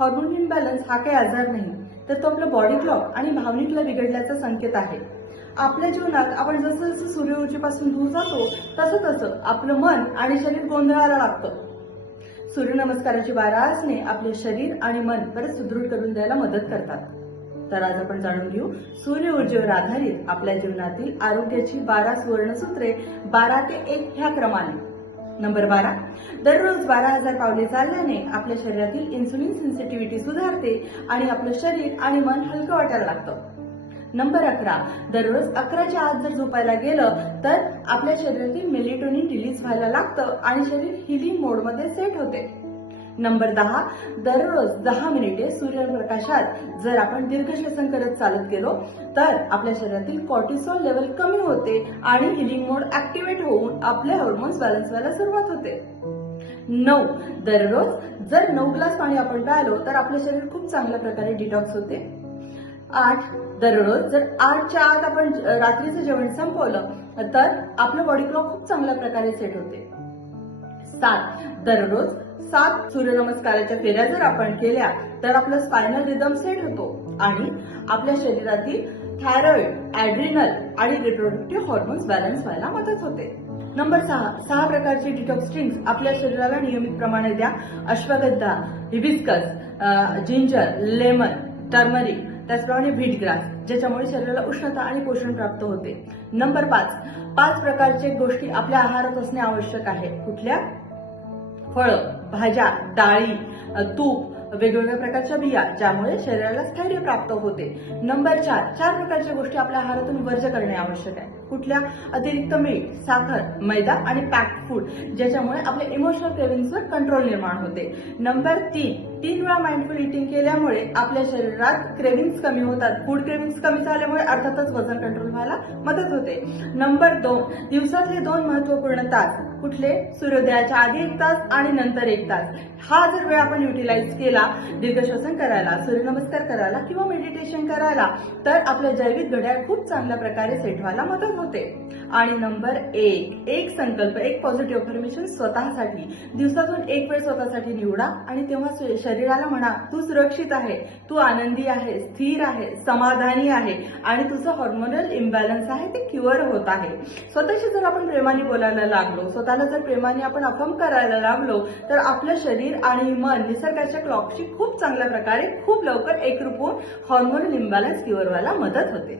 Hormone imbalance हा काही आजार नाही, तर तो आपला बॉडी क्लॉक आणि भावनिकला बिघडल्याचा संकेत आहे. आपल्या जीवनात आपण जसं जसं सूर्य ऊर्जेपासून दूर जातो तसं तसं आपलं मन आणि शरीर गोंधळाला लागतं. सूर्यनमस्काराची 12 आसने आपले शरीर आणि मन परत सुदृढ करून द्यायला मदत करतात. तर आज आपण जाणून घेऊ सूर्य ऊर्जेवर आधारित आपल्या जीवनातील आरोग्याची 12 सुवर्णसूत्रे 12 ते 1 ह्या क्रमाने. नंबर 12, दररोज 12,000 पावले चालल्याने आपल्या शरीरातील इन्सुलिन सेन्सिटिव्हिटी सुधारते आणि आपलं शरीर आणि मन हलकं वाटायला लागतं. नंबर 11, दररोज 11च्या आत जर झोपायला गेलं तर आपल्या शरीरातील मेलेटोनिन रिलीज व्हायला लागतं आणि शरीर हिलिंग मोडमध्ये सेट होते. नंबर 10, दररोज 10 मिनिटे सूर्यप्रकाशात जर आपण दीर्घ श्वसन करत चालत गेलो तर आपल्या शरीरातील कॉर्टिसॉल लेवल कमी होते आणि हिलिंग मोड ऍक्टिव्हेट होऊन आपले हार्मोन्स बॅलन्स व्हायला सुरुवात होते. 9, दररोज जर 9 ग्लास पाणी आपण प्यायलो तर आपले शरीर खूप चांगल्या प्रकारे डिटॉक्स होते. 8, दररोज जर 8च्या आत आपण रात्रीचं जेवण संपवलं तर आपलं बॉडी क्लॉक खूप चांगल्या प्रकारे सेट होते. 7, दररोज 7 सूर्यनमस्काराच्या फेऱ्या जर आपण केल्या तर आपलं स्पायनल रिदम सेट होतो आणि आपल्या शरीरातील थायरॉइड, ऍड्रिनल आणि रिप्रोडक्टिव्ह हार्मोन्स बॅलन्स व्हायला मदत होते. नंबर 6 प्रकारचे डिटॉक्स ड्रिंक्स आपल्या शरीराला नियमित प्रमाणे द्या. Ashwagandha, hibiscus, ginger, lemon, turmeric, त्याचप्रमाणे व्हीटग्रास, ज्याच्यामुळे शरीराला उष्णता आणि पोषण प्राप्त होते. नंबर 5 प्रकारचे गोष्टी आपल्या आहारात असणे आवश्यक आहे. कुठल्या? फळं, भाज्या, डाळी, तूप, वेगवेगळ्या प्रकारच्या बिया, ज्यामुळे शरीराला स्थैर्य प्राप्त होते. नंबर 4 प्रकारच्या गोष्टी आपल्या आहारातून वर्ज्य करणे आवश्यक आहे. कुठल्या? अतिरिक्त मीठ, साखर, मैदा आणि पॅक्ड फूड, ज्याच्यामुळे आपल्या इमोशनल क्रेव्हिंग्सवर कंट्रोल निर्माण होते. नंबर 3 वेळा माइंडफुल इटिंग केल्यामुळे आपल्या शरीरात क्रेव्हिंग्स कमी होतात. फूड क्रेव्हिंग्स कमी झाल्यामुळे अर्थातच वजन कंट्रोल व्हायला मदत होते. नंबर 2, दिवसातले 2 महत्वपूर्ण तास. कुठले? सूर्योदयाच्या आधी 1 तास आणि नंतर 1 तास. हा जर वेळ आपण युटिलाइज केला दीर्घ श्वसन करायला, सूर्यनमस्कार करायला किंवा मेडिटेशन करायला तर आपल्या जैविक घड्याळ खूप चांगल्या प्रकारे सेट व्हायला मदत होते. आणि नंबर 1 संकल्प, एक पॉझिटिव्ह अफर्मेशन स्वतःसाठी. दिवसातून 1 वेळ स्वतःसाठी निवडा आणि तेव्हा शरीराला म्हणा, तू सुरक्षित आहे, तू आनंदी आहे, स्थिर आहे, समाधानी आहे आणि तुझं हार्मोनल इम्बॅलन्स आहे ते क्युअर होत आहे. स्वतःशी जर आपण प्रेमाने बोलायला लागलो, स्वतःला जर प्रेमाने आपण अफर्म करायला लागलो तर आपलं शरीर आणि मन निसर्गाच्या क्लॉकशी खूप चांगल्या प्रकारे खूप लवकर एकरूप होऊन हार्मोनल इम्बॅलन्स क्युअर व्हायला मदत होते.